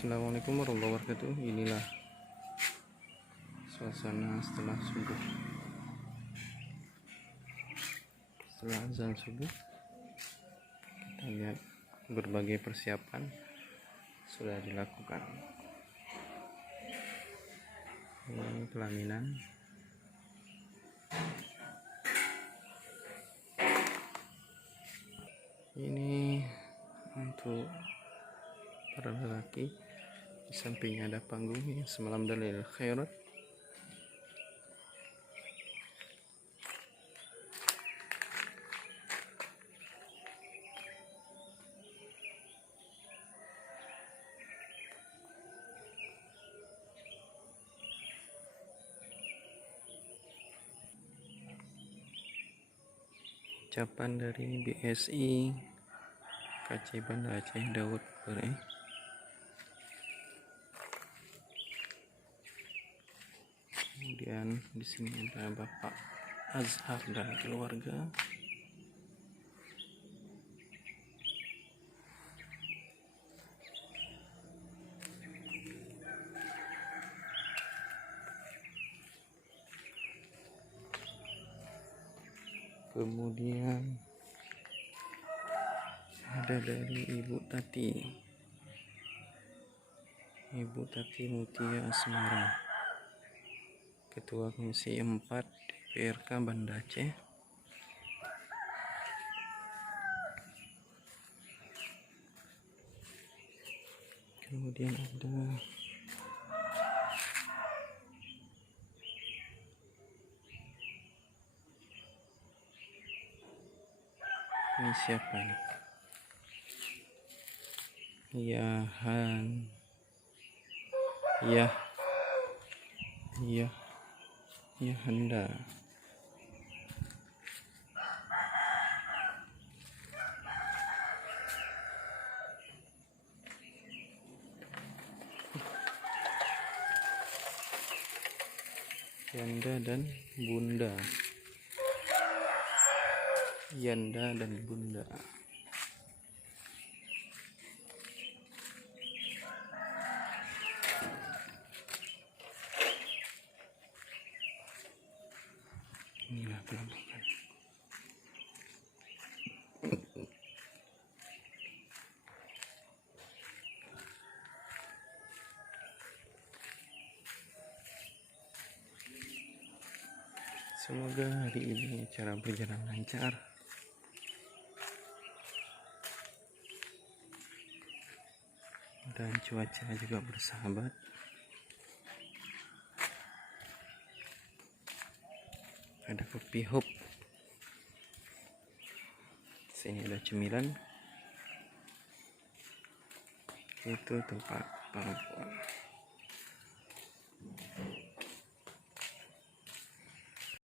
Assalamualaikum warahmatullahi wabarakatuh. Inilah suasana setelah subuh, setelah azan subuh. Kita lihat berbagai persiapan sudah dilakukan. Ini pelaminan. Ini untuk para lelaki. Di sampingnya ada panggung yang semalam dalil khairat. Ucapan dari BSI KC Banda Aceh Daud Bere. Kemudian di sini ada Bapak Azhar dan keluarga. Kemudian ada dari Ibu Tati Mutia Asmara, Ketua Komisi 4 DPRK Banda Aceh. Kemudian ada ini siapa nih? Yahanda. Yanda dan Bunda. Inilah penampakan. Semoga hari ini acara berjalan lancar dan cuaca juga bersahabat. Ada kopi hop. Sini ada cemilan. Itu tempat perempuan.